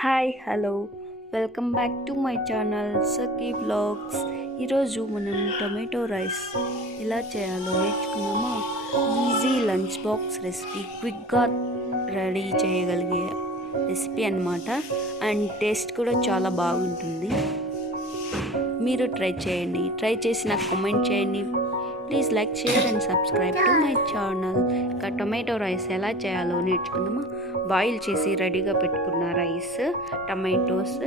Hi hello welcome back to my channel Sakhi vlogs. ఈరోజు మనం tomato rice ఎలా చేయాలో నేర్చుకున్నామా. ఈజీ లంచ్ బాక్స్ రెసిపీ, క్విక్గా రెడీ చేయగలిగే రెసిపీ అన్నమాట. అండ్ టేస్ట్ కూడా చాలా బాగుంటుంది. మీరు ట్రై చేయండి, ట్రై చేసి నాకు కామెంట్ చేయండి. Please like, share and subscribe to my channel. ఇంకా టొమాటో రైస్ ఎలా చేయాలో నేర్చుకుందామా. బాయిల్ చేసి రెడీగా పెట్టుకున్న రైస్, టమాటోస్,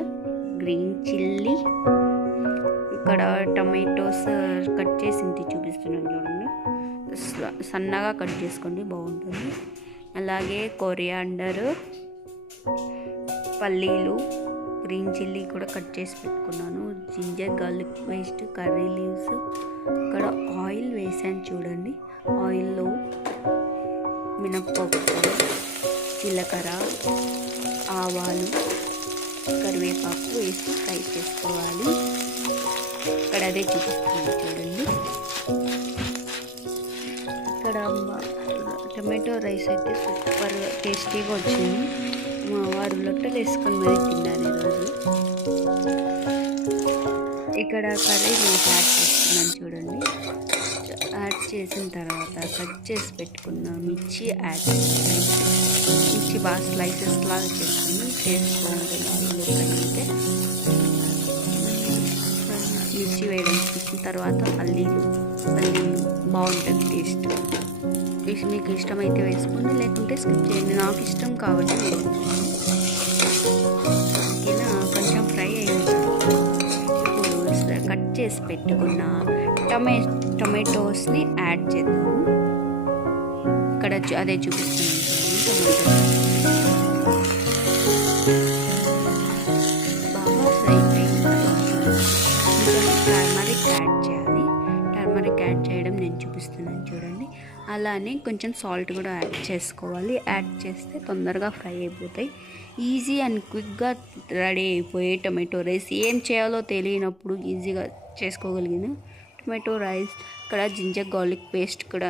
గ్రీన్ చిల్లీ, ఇక్కడ టమాటోస్ కట్ చేసి చూపిస్తున్నాను చూడండి. సన్నగా కట్ చేసుకోండి, బాగుంటుంది. అలాగే కొరియాండర్, పల్లీలు, గ్రీన్ చిల్లీ కూడా కట్ చేసి పెట్టుకున్నాను. Ginger garlic paste, curry leaves, ఇక్కడ ఆయిల్ వేసాను చూడండి. ఆయిల్లో మినప్పప్పు, జీలకర్ర, ఆవాలు, కరివేపాకు వేసి ఫ్రై చేసుకోవాలి. ఇక్కడ అదే చూపిస్తుంది చూడండి. ఇక్కడ టమాటో రైస్ అయితే సూపర్ టేస్టీగా వచ్చింది. మా వారు లొట్టలు వేసుకొని మరీ తిన్నారు ఈరోజు. ఇక్కడ కర్రీ లీవ్స్ యాడ్ చేస్తున్నాను చూడండి. యాడ్ చేసిన తర్వాత కట్ చేసి పెట్టుకున్న మిర్చి యాడ్ చేస్తాను. మిర్చి బాగా స్లైసెస్ లాగా చేసుకుని టేస్ట్ బాగుంటుంది. అయితే మిర్చి వేయడం చేసిన తర్వాత పల్లీలు బాగుంటుంది టేస్ట్. మీకు ఇష్టమైతే వేసుకోండి, లేకుంటే స్కిప్ చేయండి. నాకు ఇష్టం కాబట్టి ఇలా కొంచెం ఫ్రై అయిన కట్ చేసి పెట్టుకున్న టొమాటోస్ని యాడ్ చేద్దాము. ఇక్కడ అదే చూపిస్తున్నాను బాగా ఫ్రై అయిన తర్వాత టర్మరిక్ యాడ్ చేయాలి. టర్మరిక్ యాడ్ చేయడం నేను చూపిస్తున్నాను చూడండి. అలానే కొంచెం సాల్ట్ కూడా యాడ్ చేసుకోవాలి. యాడ్ చేస్తే తొందరగా ఫ్రై అయిపోతాయి. ఈజీ అండ్ క్విక్గా రెడీ అయిపోయే టొమాటో రైస్. ఏం చేయాలో తెలియనప్పుడు ఈజీగా చేసుకోగలిగిన టొమాటో రైస్. ఇక్కడ జింజర్ గార్లిక్ పేస్ట్ కూడా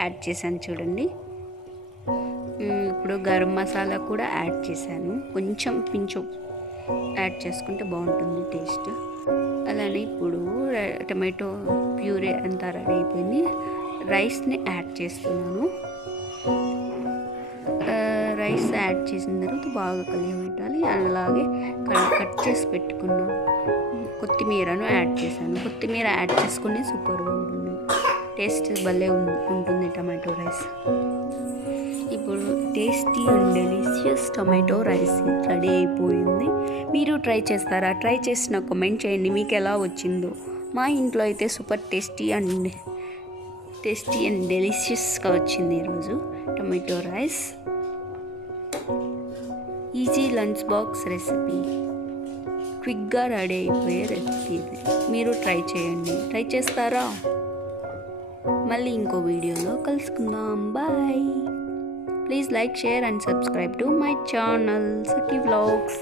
యాడ్ చేశాను చూడండి. ఇప్పుడు గరం మసాలా కూడా యాడ్ చేశాను. కొంచెం పించు యాడ్ చేసుకుంటే బాగుంటుంది టేస్ట్. అలానే ఇప్పుడు టొమాటో ప్యూరీ అంతా రెడీ అయిపోయింది. రైస్ని యాడ్ చేస్తున్నాను. రైస్ యాడ్ చేసిన తర్వాత బాగా కలియబెట్టాలి. అలాగే కట్ చేసి పెట్టుకున్న కొత్తిమీరను యాడ్ చేశాను. కొత్తిమీర యాడ్ చేసుకుని సూపర్గా ఉంటుంది. టేస్ట్ భలే ఉంటుంది టమాటో రైస్. ఇప్పుడు tasty and delicious tomato rice ready అయిపోయింది. మీరు ట్రై చేస్తారా? ట్రై చేసిన కామెంట్ చేయండి మీకు ఎలా వచ్చిందో. మా ఇంట్లో అయితే సూపర్ టేస్టీ అండ్ డెలిషియస్గా వచ్చింది ఈరోజు tomato rice. Easy lunch box recipe, క్విక్గా రెడీ అయిపోయే రెసిపీ ఇది. మీరు ట్రై చేయండి. ట్రై చేస్తారా? మళ్ళీ ఇంకో వీడియోలో కలుసుకుందాం. Bye. Please like, share and subscribe to my channel Sakhi vlogs.